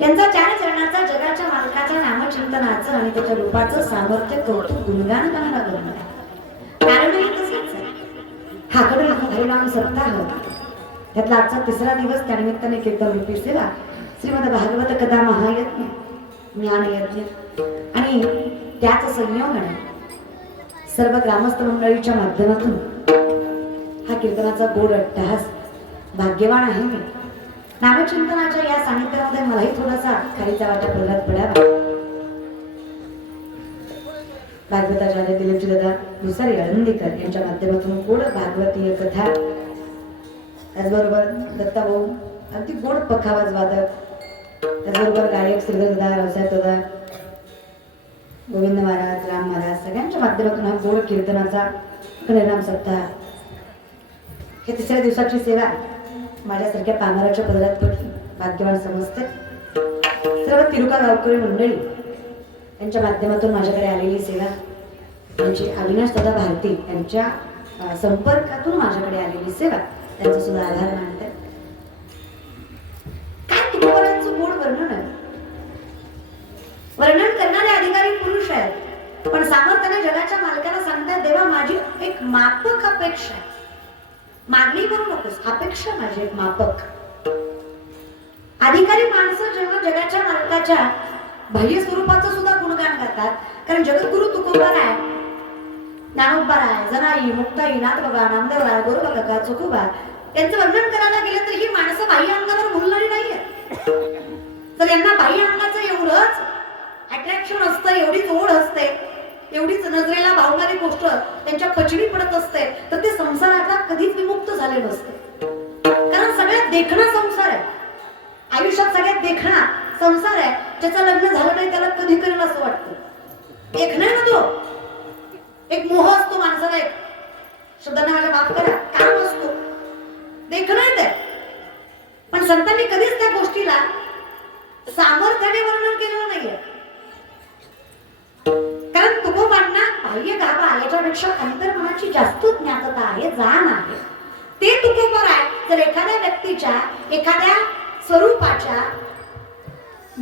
यांचा चार चरणाचा जगाच्या मालकाच्या नामचिंतनाचं आणि त्याच्या रूपाचं सामर्थ्य कौतुक गुणगान करायला करणं आहे. कारणही तसंच आहे. हाकडून हरिनाम सप्ताह त्यातला आजचा तिसरा दिवस त्यानिमित्ताने कीर्तन रूपी सेवा. श्रीमद भागवत कथा महायज्ञ. ज्ञानयज्ञ आणि त्याच संयोगाने सर्व ग्रामस्थ मंडळीच्या माध्यमातून हा कीर्तनाचा गोड अट्टहास भाग्यवान आहे मी. नामचिंतनाच्या या सानिध्यामध्ये मलाही थोडासा खालीचा वाटा प्रल्हाद पडावा भागवताचार्य दिलीपजी दादा दुसरी आळंदीकर यांच्या माध्यमातून गोड भागवतीय कथा. त्याचबरोबर दत्ताभाऊ अगदी गोड पखावाज वादक. त्याचबरोबर गायक श्रीधर दादा रावसाहेब दादा गोविंद महाराज राम महाराज सगळ्यांच्या माध्यमातून हा गोड कीर्तनाचा परिणाम सप्ताह हे तिसऱ्या दिवसाची सेवा माझ्यासारख्या पानाराच्या पदरात पडली भाग्यवान समजते. सर्व तिरुका गावकरी मंडळी यांच्या माध्यमातून माझ्याकडे आलेली सेवा म्हणजे अविनाश दादा भारती यांच्या संपर्कातून माझ्याकडे आलेली सेवा त्यांचा सुद्धा आधार मानते. काय तुकोबरांचं गोड वर्णन आहे? वर्णन करणारे अधिकारी पुरुष आहेत पण सामर्थ्याने जगाच्या मालकाला सांगतात देवा माझी एक मापक अपेक्षा आहे. मागणी करू नकोस. अपेक्षा माझे मापक अधिकारी माणसं जेव्हा जगाच्या मालकाच्या बाह्य स्वरूपाचं सुद्धा गुणगान करतात कारण जगद्गुरु तुकोबा आहे ज्ञानोबार आहे जनाई मुक्ताई नाथबाबा नामदेवराय गोरोबा काका चोखोबा यांचं वर्णन करायला गेलं तर ही माणसं बाह्य अंगावर बोलणारी नाहीये तर यांना बाह्य अंगाचं एवढंच अट्रॅक्शन असतं एवढीच ओढ असते. एवढीच नजरेला भावणारी गोष्ट त्यांच्या पचडी पडत असते तर ते संसारातला कधीच विमुक्त झाले नसते. कारण सगळ्यात देखणा संसार आहे. आयुष्यात सगळ्यात देखणा संसार आहे ज्याचं लग्न झालं नाही त्याला कधी करेल असं वाटतं. एक नाही ना तो? एक मोह असतो माणसाला एक. शब्दांना माझ्या माफ करा काम असतो. देखणं आहे ते. पण संतांनी कधीच त्या गोष्टीला सामर्थ्याने वर्णन केलेलं नाहीये. गाभा अंतर्मनाची जास्त ज्ञातता आहे जाण आहे. ते तुकोबर आहे. जर एखाद्या व्यक्तीच्या एखाद्या स्वरूपाच्या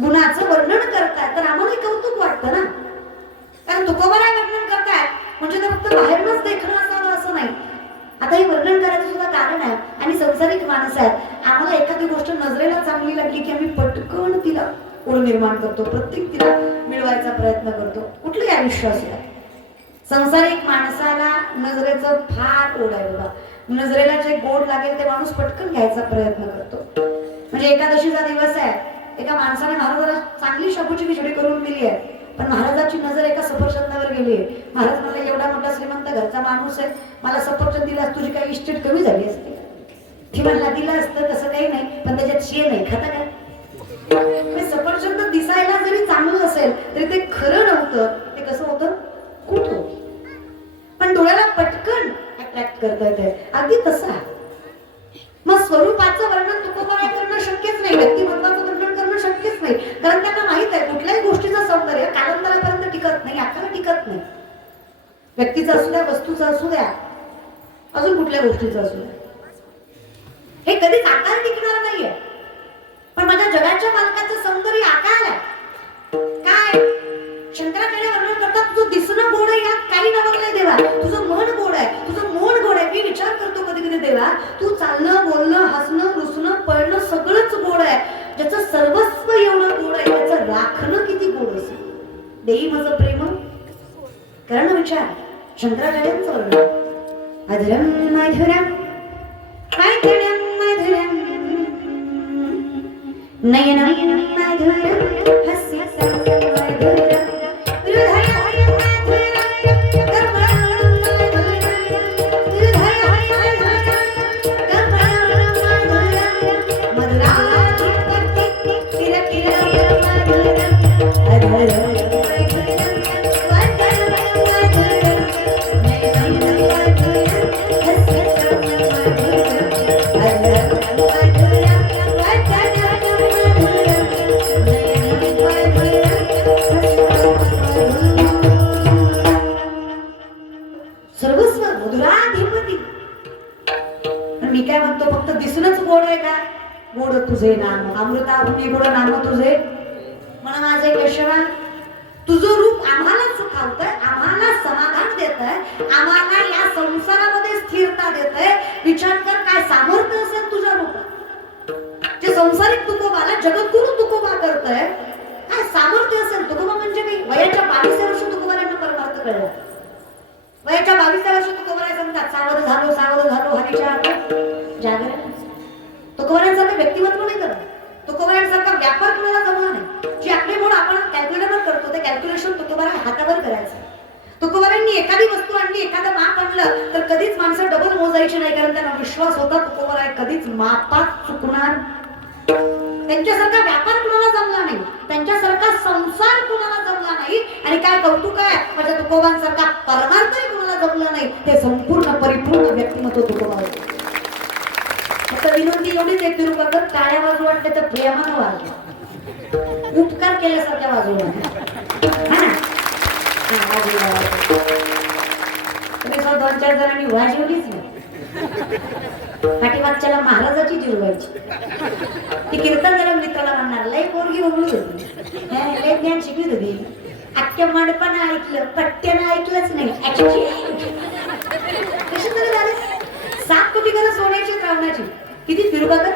गुणाचं वर्णन करताय तर आम्हाला कौतुक वाटतं ना? कारण तुकोबराय वर्णन करताय. म्हणजे ते फक्त बाहेरूनच देखणं असावं असं नाही. आता हे वर्णन करायचं सुद्धा कारण आहे. आणि संसारिक माणसं आहेत आम्हाला एखादी गोष्ट नजरेला चांगली लागली की आम्ही पटकन तिला ओढ निर्माण करतो. प्रत्येक तिला मिळवायचा प्रयत्न करतो. कुठलंही आयुष्य असू संसारिक माणसाला नजरेचं फार ओढ आहे बाबा नजरेला जे गोड लागेल ते माणूस पटकन घ्यायचा प्रयत्न करतो. म्हणजे एकादशीचा दिवस आहे. एका माणसाने महाराजाला चांगली शाबूची खिचडी करून दिली आहे. पण महाराजाची नजर एका सफरचंदावर गेली आहे. महाराज म्हणले एवढा मोठा श्रीमंत घरचा माणूस आहे. मला सफरचंद दिलास तुझी काही इस्टेट कमी झाली असते. ती दिलं असतं तसं काही नाही. पण त्याच्यात शे नाही खाता काय? म्हणजे सफरचंद दिसायला जरी चांगलं असेल तरी ते खरं नव्हतं. ते कसं होतं? कुठ पण डोळ्याला पटकन अट्रॅक्ट करता येते अगदी तसं. आहे मग स्वरूपाचं वर्णन तुकोबाराय करणं शक्यच नाही व्यक्तिमत्वाचं वर्णन करणं शक्यच नाही. कारण त्यांना माहीत आहे कुठल्याही गोष्टीचं सौंदर्य कालांतरापर्यंत टिकत नाही आपल्याला टिकत नाही. व्यक्तीचं असू द्या वस्तूचं असू द्या अजून कुठल्या गोष्टीचं असू द्या. हे कधीच आकार टिकणार नाहीये. पण माझ्या जगाच्या मालकाचं सौंदर्य आकार आहे. काय? शंकराचार्य वर्णन करतात तुझं दिसणं गोड आहे यात काही नवललंय देवा. तुझं मन गोड आहे तुझं मन गोड आहे. मी विचार करतो कधी कधी देवा तू चालणं बोलणं हसणं रुसणं पळणं सगळंच गोड आहे. ज्याचं सर्वस्व एवढं गोड आहे त्याचं राखणं किती गोड असेल देई माझं प्रेम. करण विचार शंकराचार्यांचं वर्णन अधरम मधुरम मधुरम. नयनम मधुरम. नाम अमृता गोड तुझे म्हणा माझे केशवा तुझं रूप आम्हाला सुखावतंय आम्हाला समाधान देतंय आम्हाला या संसारामध्ये स्थिरता देतंय. विचार कर काय सामर्थ्य असेल तुझ्या रूपात? जे संसारिक तुकोबाला जगद्गुरु तुकोबा करतोय काय सामर्थ्य असेल? तुकोबा म्हणजे काही वयाच्या बावीस वर्ष तुकोबाला परमार्थ कळलं. वयाच्या बावीस वर्षी तुकोबराय सांगतात सावध झालो सावध झालो हरीच्या हातात जागरण. तुकोबरायांसारखं व्यक्तिमत्व नाही करत. व्यापार करायला जमला नाही. जे आपली म्हणून आपण कॅल्क्युलेटर करतो ते कॅल्क्युलेशन तुकोबरा हातावर करायचं. तुकोबारांनी एखादी वस्तू आणली एखादं माप आणलं तर कधीच माणसं डबल मोजायची नाही कारण त्यांना विश्वास होता तुकोबराय कधीच मापात चुकणार त्यांच्यासारखा व्यापार कुणाला जमला नाही? त्यांच्यासारखा संसार कुणाला जमला नाही? आणि काय कौतुक आहे? माझ्या तुकोबांसारखा परमार्थही कुणाला जमला नाही? ते संपूर्ण परिपूर्ण व्यक्तिमत्व तुकोबा होते आता विनंती एवढीच एक तिरुपकर टाळ्या वाजू वाटले तर प्रेमानं वाजवा. उपकार केल्यासारख्या वाजवू तुम्ही स्वतः दोन चार जणांनी वाजवलीच नाही. पाठीमागच्याला महाराजाची जिरवायची. ती कीर्तन जरा मित्राला म्हणणार लय पोरगी उघडूच होती लय ज्ञान शिकवीत होती. अख्ख्या मंडपानं ऐकलं पट्ट्यानं ऐकलंच नाही. कशी तरी झाले? सात कोटी घरं सोडायची रावणाची किती फिरू फिरबागर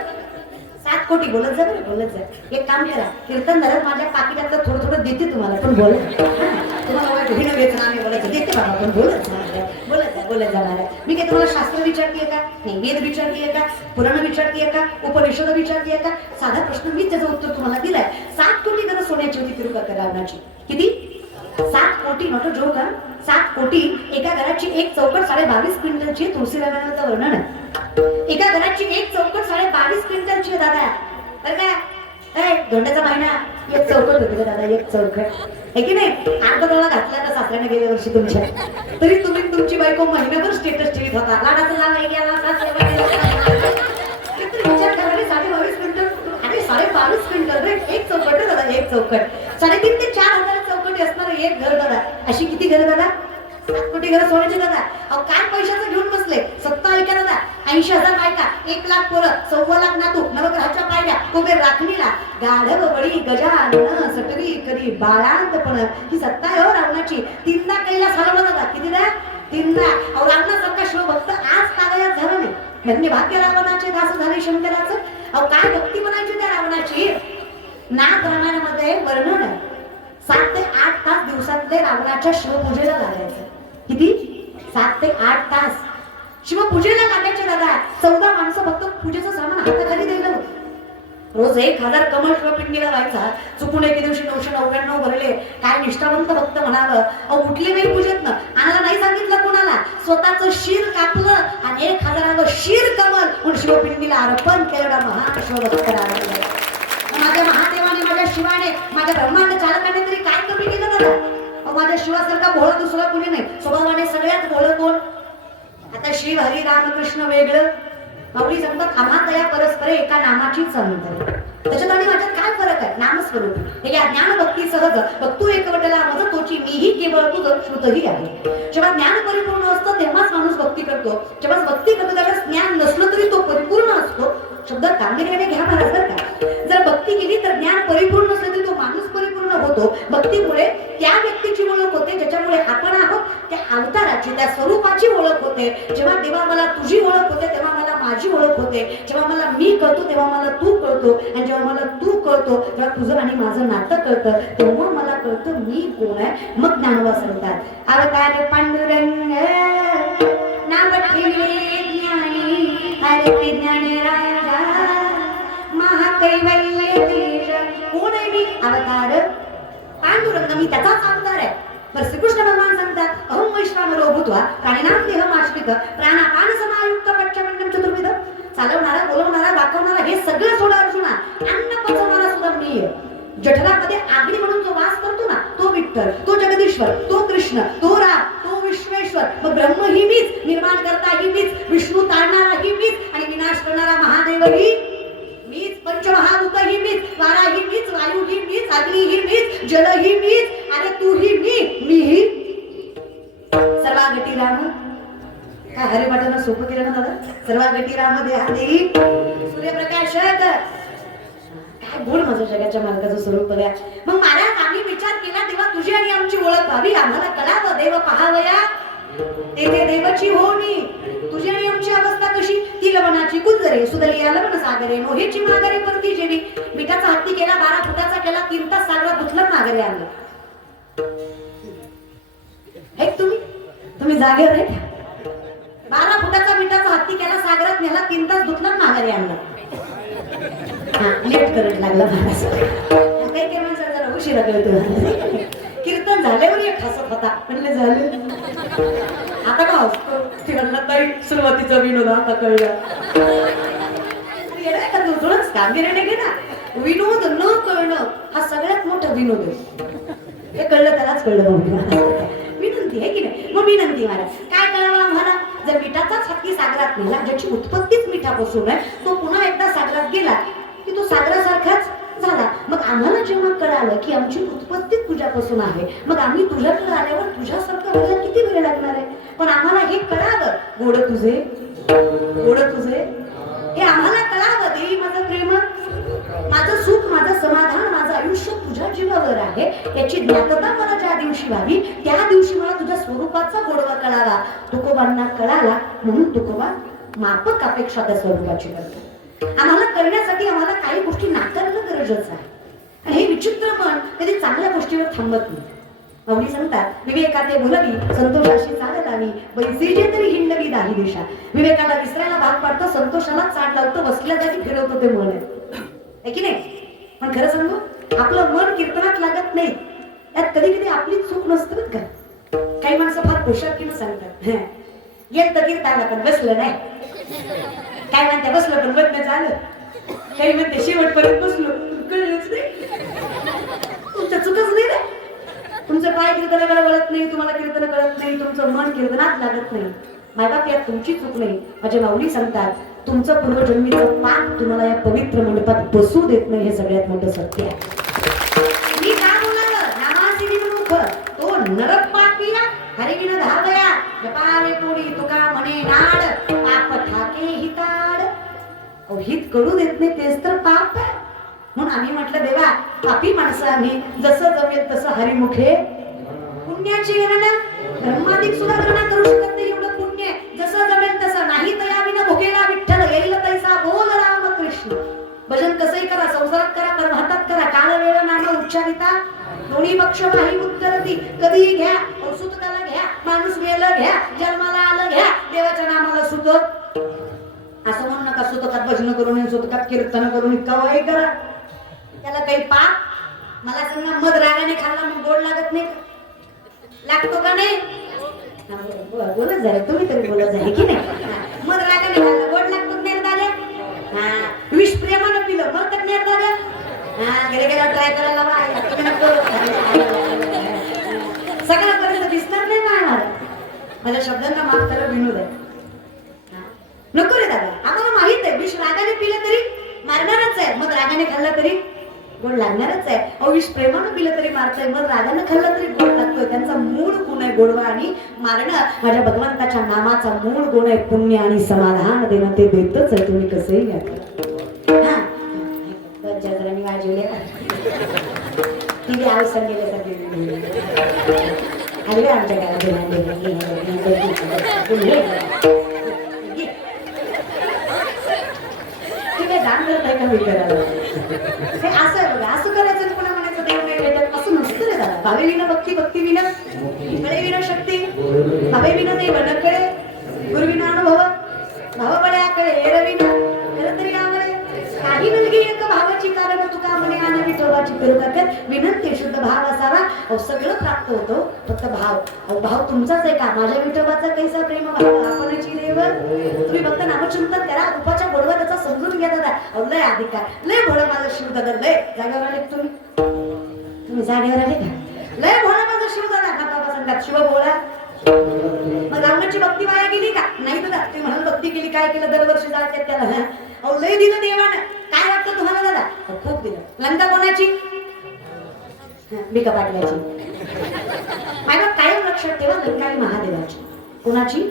सात कोटी बोलत जा बरं बोलत जा. एक काम करा कीर्तन धरत माझ्या पाकिटातलं थोडं थोडं देते तुम्हाला पण बोला. तुम्हाला वाईट भिणं वेचना आम्ही बोलायचं देते बाबा पण बोलत जा बोलत जा बोलत जाणार आहे मी काय तुम्हाला शास्त्र विचारतीये का? नाही वेद विचारतीये का? पुराण विचारतीये का? उपनिषद विचारतीये का? साधा प्रश्न मीच त्याचं उत्तर तुम्हाला दिलाय. सात कोटी गरज सोन्याची होती तिरुपती रावणाची. किती? सात कोटी नॉट जो का? सात कोटी एका घराची एक चौकट साडे बावीस क्विंटलची तुळशी रामायणाचं वर्णन आहे. एका घराची एक चौकट साडे बावीस क्विंटलची आहे दादा. बरं काय ए, धोंड्याचा महिना एक चौकट होती का दादा एक चौकट. आहे की नाही? अर्धा डोळा घातला तर सासऱ्याने गेल्या वर्षी तुमच्या. तरी तुम्ही तुमची बायको महिन्याभर स्टेटस ठेवत होता. लाडाचा लाभ आहे गेला साडे बावीस क्विंटल अरे साडे बावीस क्विंटल रे एक चौकट आहे दादा एक चौकट. साडेतीन ते चार हजार चौकटी असणार एक घर दादा. अशी किती घर दादा? कुठे कोटी घर सोन्याचे दादा? अहो काय पैशाचं घेऊन बसले? सत्ता ऐका दादा. ऐंशी हजार बायका एक लाख पोरं सव्वा लाख नातू नवग्रहाच्या पायऱ्या कोबे राखणीला. गाढव बळी गजान सटरी करी बाळांतपण ही सत्ता आहे हो रावणाची. तीनदा कैलास हलवला दादा. कितीदा? तीनदा. अहो रावणासारखा शिवभक्त आज कागयात झालं नाही. धन्य भाग्य रावणाचे दास झाले शंकराचं. अहो काय भक्ती म्हणायची त्या रावणाची? नाथ रामायणामध्ये वर्णन आहे. सात ते आठ तास दिवसातले रावणाच्या शिवपूजेला घालायचं किती? सात ते आठ तास. शिवपूजेला लागायचे दादा. चौदा माणसं फक्त पूजेचं सामान हाताखाली द्यायला रोज एक हजार कमळ शिवपिंडीला व्हायचा चुकून एके दिवशी नऊशे नव्याण्णव भरले. काय निष्ठावंत भक्त म्हणावं. अहो उठले नाही पूजेत आणायला नाही सांगितलं कोणाला? स्वतःच शिर कापलं आणि एक हजारावं शिर कमल म्हणून शिवपिंडीला अर्पण केलं. महान शिवभक्त माझ्या महादेवाने माझ्या शिवाने माझ्या ब्रह्मांड चालकाने तरी काय कमी केलं दादा? माझ्या शिवासारखा भोळा दुसरा कोणी नाही. स्वभावाने सगळ्यात भोळ कोण? आता शिव हरी रामकृष्ण वेगळं. माऊली सांगतात आम्हा तया परस्पर एका नामाचीच अंतर त्याच्यात आणि माझ्यात काय फरक आहे? नामस्वरूप. हे या ज्ञान भक्ती सहज. भक्तू एकवटला माझं तोची मीही केवळ तू श्रुतही आहे. जेव्हा ज्ञान परिपूर्ण असतं तेव्हाच माणूस भक्ती करतो. जेव्हा भक्ती करतो त्यावेळेस ज्ञान नसलं तरी तो परिपूर्ण असतो. शब्द गांभीर्याने घ्या महाराज बरं का? जर भक्ती केली तर ज्ञान परिपूर्ण असलं तरी तो पूर्ण होतो. भक्तीमुळे त्या व्यक्तीची ओळख होते ज्याच्यामुळे आपण आहोत त्या अवताराची त्या स्वरूपाची ओळख होते. जेव्हा देवा मला तुझी ओळख होते तेव्हा मला माझी ओळख होते. जेव्हा मला मी कळतो तेव्हा मला तू कळतो. आणि जेव्हा मला तू कळतो तेव्हा तुझं आणि माझं नातं कळतं तेव्हा मला कळतं मी कोण आहे. मग ज्ञानवास सांगतात अवतार पांडुरंग नाव ठेवले ज्ञानी हरे ते राजा महाकैवल्य कोण आहे मी? अवतार पांडुरंग मी त्याचाच आमदार आहे. बरं श्रीकृष्ण भगवान सांगतात अहम वैश्वामरो भूत्वा प्राणिनाम देह आश्रित प्राणापान समायुक्त पक्षमंडम चतुर्विध. चालवणारा बोलवणारा दाखवणारा हे सगळं सोडा अर्जुना. अन्न पचवणारा सुद्धा मी जठरामध्ये आगडी म्हणून जो वास करतो ना तो विठ्ठल तो जगदीश्वर तो कृष्ण तो राम तो विश्वेश्वर. मग ब्रह्म ही मीच निर्माण करता ही मीच विष्णू तारणारा ही मीच आणि विनाश करणारा महादेव ही पंचमहाभूत ही मीच वारा ही मीच वायू ही मीच अग्नी ही मीच जल ही मीच आणि तू ही मी मी ही. सर्वागती राम काय हरिपाठानं सोपं केलं ना दादा? सर्व गटीरामध्ये आली सूर्यप्रकाश काय गुण माझं जगाच्या मार्गाचं स्वरूप बघा. मग महाराज आम्ही विचार केला तेव्हा तुझी आणि आमची ओळख व्हावी. आम्हाला कळावं देव पहावया. तेथे देवची होणी. ती लवणाची कुंजरे सुदलिया लवण सागरे मोहेची मागरे परती जेवी. मिठाचा हत्ती केला बारा फुटाचा केला तीन तास सागरात दुखलं मागरे आणलं. हे तुम्ही? तुम्ही जागे रे बारा फुटाचा मिठाचा हत्ती केला सागरात नेला तीन तास दुखलं मागरे आणलं. लेट करत लागला महाराज काही काही माणसाला जरा उशिरा कळतो. कीर्तन झाल्यावर एक हसत होता. म्हणलं झालं. आता का हसतो म्हणलं ताई सुरुवातीचा विनोद आता कळलं. येडा का तू? घे ना? विनोद न कळणं हा सगळ्यात मोठा विनोद आहे. हे कळलं त्यालाच कळलं विनंती आहे की नाही? मग विनंती महाराज काय कळावं आम्हाला? जर मिठाचाच हत्ती सागरात नेला ज्याची उत्पत्तीच मिठापासून आहे तो पुन्हा एकदा सागरात गेला की तो सागरासारखाच झाला. मग आम्हाला जेव्हा कळालं की आमची उत्पत्ती तुझ्यापासून आहे मग आम्ही तुझ्याकडे आल्यावर तुझ्यासारखं व्हायला किती वेळ लागणार आहे? पण आम्हाला हे कळावं गोड तुझे? गोड तुझे? हे आम्हाला कळावं देवी माझं प्रेम. माझं सुख माझं समाधान माझं आयुष्य तुझ्या जीवावर आहे. याची ज्ञातता मला ज्या दिवशी व्हावी त्या दिवशी मला तुझ्या स्वरूपाचा गोडवा कळावा. तुकोबांना कळाला म्हणून तुकोबा मापक अपेक्षा त्या स्वरूपाची करतो. आम्हाला करण्यासाठी आम्हाला काही गोष्टी नाकारणं गरजेचं आहे. आणि हे विचित्र पण कधी चांगल्या गोष्टीवर थांबत नाही. माऊली सांगतात विवेकाचे मुलगी संतोषाशी चालत आली. बैसीजे तरी हिंडवी दाही दिशा विवेकाला विसरायला भाग पाडतो संतोषाला चाड लावतो बसल्या जागी फिरवतो ते मन आहे की नाही? पण खरं सांगू आपलं मन कीर्तनात लागत नाही. यात कधी कधी आपली चूक नसते का. काही माणसं फार पोशाखीनं सांगतात. येत तर कीर्तनाला पण बसलं नाही. काय म्हणते बसलं पण बदण्याचं झालं. काही म्हणते शेवटपर्यंत बसलो. कळलंच नाही. तुमच्या चुकच नाही रे तुमचं पाय कीर्तन कळत नाही तुम्हाला कीर्तन कळत नाही तुमचं मन कीर्तनात लागत नाही. मायबाप यात तुमची चूक नाही. माझ्या माऊली सांगतात तुमचं पूर्वजन्मीचं पाप तुम्हाला या पवित्र मंडपात बसू देत नाही हे सगळ्यात मोठं सत्य आहे. मी काय बोलावं? नामासी म्हणून तो नरक पापीला हरिगिन धावया जपावे कोणी तुका म्हणे नाड पाप ठाके हिताड. हित करू देत नाही तेच तर पाप आहे. म्हणून आम्ही म्हटलं देवा पापी माणसं आम्ही. जसं जमेल तसं हरिमुखे पुण्याची गणना ब्रह्मादिक सुद्धा गणना करू शकत नाही एवढं पुण्य. जसं जमेल तसं नाही तया विना भुकेला विठ्ठल येईल तैसा. बोल राम कृष्ण. भजन कसंही करा संसारात करा परभातात करा. काल वेळ नाम उच्चारिता. दोन्ही पक्ष काही उत्तरती कधीही घ्या सुतकाला घ्या माणूस वेलं घ्या जन्माला आलं घ्या देवाच्या नामाला सुत. असं म्हणू नका सुतकात भजन करून सुतकात कीर्तन करून इतका वाई करा. त्याला काही पाप? मला सांगा मध रागाने खाल्ला मग गोड लागत नाही का? लागतो का नाही? हा, बोला बोला जरा तुम्ही तरी बोला जरा की नाही? मध रागाने खाल्ला गोड लागतो नाही दादा? हा विष प्रेमानं पिलं मग तर नाही दादा? हा गेले गेला ट्राय करायला. सगळ्यापर्यंत दिसणार नाही आम्हाला? माझ्या शब्दांना माफ करा विनोद आहे हा. नको रे दादा. आम्हाला माहीत आहे विष रागाने पिलं तरी मारणारच आहे मग रागाने खाल्ला तरी. गोड लागणारच आहे. अविष विष प्रेमानं पिलं तरी मारतंय मग रागानं खाल्लं तरी गोड लागतोय. त्यांचा मूळ गुण आहे गोडवा आणि मारणं. माझ्या भगवंताच्या नामाचा मूळ गुण आहे पुण्य आणि समाधान देणं. ते देतच आहे तुम्ही कसंही घ्या हा. जत्रांनी वाजवले ती बी आयुष्य गेल्यासारखी आमच्या घरात तुम्ही दान करताय का विकाराला हे असं आहे बघा असं करायचं आणि पुन्हा म्हणायचं देव नाही भेटत असं नसतं रे दादा. भावे विना भक्ती भक्ती विना कळे विना शक्ती भावे विना देव न कळे गुरु विना अनुभव भाव बळे आकडे हेर विना खरं तरी आवडे काही मुलगी एक भावाची कारण तुका म्हणे आणि विठोबाची करू का विनंती भाव असावा. अहो सगळं प्राप्त होतो फक्त भाव. अहो भाव तुमचाच आहे का? माझ्या विठोबाचा कैसा प्रेम आपणची देव तुम्ही फक्त नामचिंतन करा रूपाच्या गोडवा त्याचा समजून घ्या दादा अहो लय अधिकार. लय भोळा माझं शिव दादा लय. जागेवर आले तुम्ही? तुम्ही जागेवर आले का? लय भोळा माझं शिव दादा बाबा सांगतात शिव भोळा. मग रावणाची भक्ती वाया गेली का? नाही दादा तुम्ही म्हणाल भक्ती केली. काय केलं? दरवर्षी जायचं त्याला अहो लय दिलं देवानं. काय वाटतं तुम्हाला दादा? खूप दिलं. लंका कोणाची? बिका पाटलाची माझ्या कायम लक्षात ठेवा लंका ही महादेवाची. कोणाची?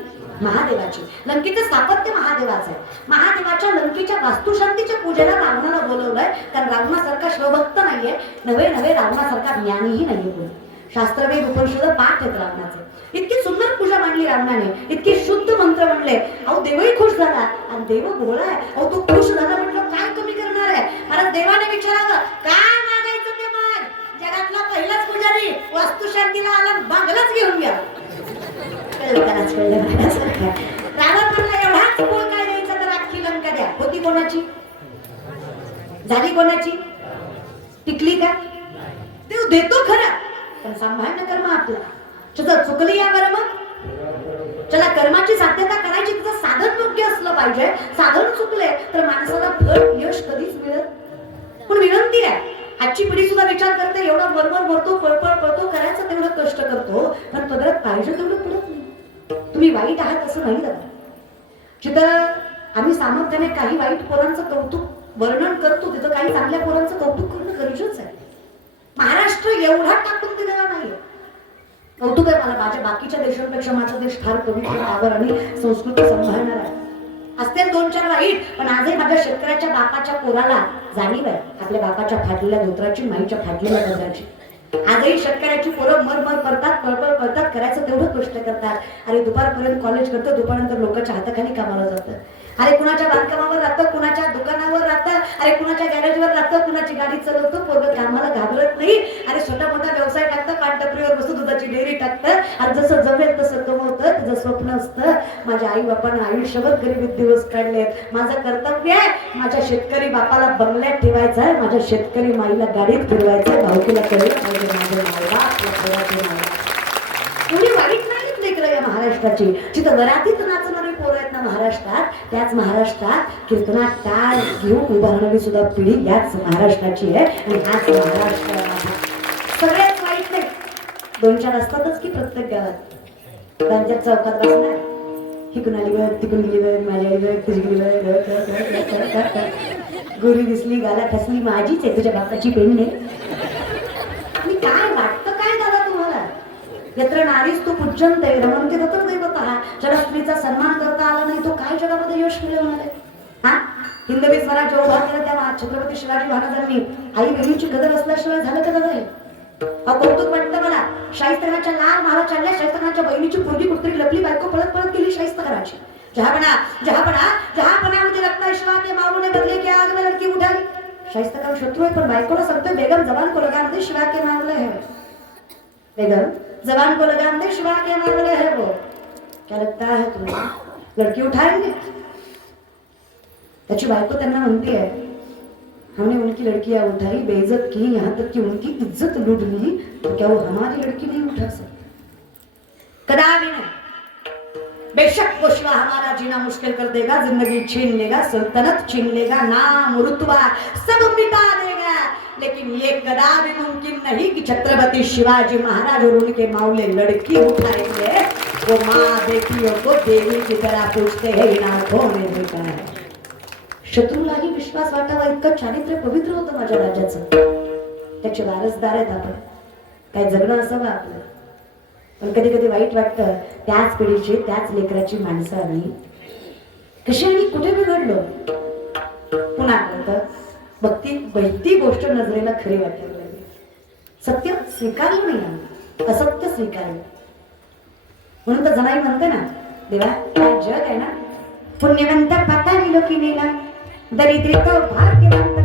महादेवाची. लंकेचं स्थापत्य महादेवाचं आहे. महादेवाच्या लंकेच्या वास्तुशांतीच्या पूजेला रावणाला बोलवलंय कारण रावणासारखा शिवभक्त नाहीये. नवे नवे रावणासारखा ज्ञानीही नाहीये कोणी. शास्त्रवेद उपनिषद पाठ आहेत रावणाचे. इतकी सुंदर पूजा मांडली रावणाने. इतके शुद्ध मंत्र म्हणले अहो देवही खुश झाला. आणि देव बोलाय अहो तो खुश झाला म्हटलं काय कमी करणार आहे मला देवाने विचारावं काय मागायचं ते माग जगातला पहिलाच पुजारी वास्तुशांतीला आला बागलाच घेऊन घ्या कळलं कळलं माझ्यासारखं. म्हणला एवढाच पोळ काय द्यायचा तर अख्खी लंका द्या. होती कोणाची? झाली कोणाची? टिकली का? देव देतो खरं पण सांभाळणं कर्म आपला. तुझं चुकली या कर्म? मग चला कर्माची साध्यता करायची. तिचं साधन योग्य असलं पाहिजे. साधन चुकले तर माणसाला फळ यश कधीच मिळत पण विनंती आहे. आजची पिढी सुद्धा विचार करते एवढा बरोबर भरतो पळपळ पळतो करायचं तेवढं कष्ट करतो पण पदरात पाहिजे तेवढं पडत नाही. तुम्ही वाईट आहात असं नाही दादा. जिथं आम्ही सामर्थ्याने काही वाईट पोरांचं कौतुक वर्णन करतो तिथं काही चांगल्या पोरांचं कौतुक करणं गरजेचं आहे. महाराष्ट्र एवढा टाकून दिलेला नाहीये. कौतुक आहे मला माझ्या बाकीच्या देशांपेक्षा माझा देश फार कमी आवर आणि संस्कृती सांभाळणार आहे. असतील दोन चार वाईट पण आजही माझ्या शेतकऱ्याच्या बापाच्या पोराला जाणीव आहे. आपल्या बापाच्या फाटलेल्या धोत्राची माईच्या फाटलेल्या धोत्राची. आजही शेतकऱ्याची पोरं मरमर करतात पळपळ करतात करायचं तेवढं कष्ट करतात. अरे दुपारपर्यंत कॉलेज करतं दुपारनंतर लोकांच्या हाताखाली कामाला जातं अरे कुणाच्या बांधकामावर राहतं कुणाच्या दुकानावर राहतं अरे कुणाच्या गॅरेजवर राहतं कुणाची गाडी चालवतं पोरं कामाला घाबरत नाही. अरे छोटा मोठा व्यवसाय टाकतं पानटपरीवर बसून दुधाची डेअरी टाकतं. आणि जसं जमेल तसं स्वप्न असतं. माझ्या आई बापानं आयुष्यभर गरिबीत दिवस काढलेत. माझं कर्तव्य आहे माझ्या शेतकरी बापाला बंगल्यात ठेवायचं आहे. माझ्या शेतकरी माईला गाडीत फिरवायचं आहे. भाऊकीला कळलं पाहिजे माझे मायला आपल्या वाईट नाहीत लेकरं या महाराष्ट्राची. जिथं वरातीत नाचणारी पोरं आहेत ना महाराष्ट्रात त्याच महाराष्ट्रात कीर्तनात टाळ घेऊन उभारणारी सुद्धा पिढी याच महाराष्ट्राची आहे आणि हाच महाराष्ट्र सगळ्यात वाईट नाही. दोन चार असतातच की प्रत्येक गावात. त्यांच्या चौकात बसणार? ही कुणाली बघ ती कुणली बघ माझी आई बघ तुझी कुणी बघ गोरी दिसली गाला ठसली माझीच आहे तुझ्या बापाची पेंड आहे. आणि काय वाटतं काय दादा तुम्हाला? यत्र नारीस तू पूज्यंते रमणते तत्र देवतः. ज्याला स्त्रीचा सन्मान करता आला नाही तो काय जगामध्ये यश मिळवणार आहे हा? हिंदवी स्वराज्य उभा केला तेव्हा छत्रपती शिवाजी महाराजांनी. आई बहिणीची कदर असल्याशिवाय झालं का दादा कौतुक वाटतं मला? शाहिस्तखानाच्या लाल महाराज चालल्या शाहिस्तखानाच्या बहिणीची पोरगी कुठतरी लपली बायको पळत पळत गेली शाहिस्तखानाची जहापणा जहापणा जहापणामध्ये रखता शिवा के माऊने बदले की आग में लड़की उठाली शाहिस्तखान शत्रू आहे पण बायकोला सांगतोय बेगम जबान को लगामध्ये शिवा के मामले है बेगम जबान को लगाने शिवा के मामले है वो. क्या लगता है तुम्हें? लड़की उठाएंगे? त्याची बायको त्यांना म्हणते आहे हमने उनकी लड़कियाँ उठाई, बेइज्जत की, यहाँ तक कि उनकी इज़्ज़त लूट ली तो क्या वो हमारी लड़की नहीं उठा सकती? कदापि नहीं। बेशक वो शिवा हमारा जीना मुश्किल कर देगा, ज़िंदगी छीन लेगा, सल्तनत छीन लेगा, नाम, रुतबा सब मिटा देगा। लेकिन ये कदापि मुमकिन नहीं कि छत्रपति शिवाजी महाराज और उनके माऊले लड़की उठाएँगे। वो माँ बेटियों को देवी की तरह पूछते हैं, इन आँखों में देखा है। शत्रूलाही विश्वास वाटावा इतकं चारित्र्य पवित्र होतं माझ्या राजाचं त्याचे वारसदार आहेत आपण. काय जगणं असावं आपलं. पण कधी कधी वाईट वाटतं त्याच पिढीची त्याच लेकराची माणसं आम्ही. कशी आणि कुठे बिघडलो? पुन्हा तर? भक्ती भक्ती गोष्ट नजरेला खरी वाटायला लागली सत्य स्वीकारलं नाही आम्ही. असत्य स्वीकारलं. म्हणून तर जणाई म्हणते ना देवा काय जग आहे ना? पुण्यवंत पाताळी की नेला दरिद्री तो भाग्यवंत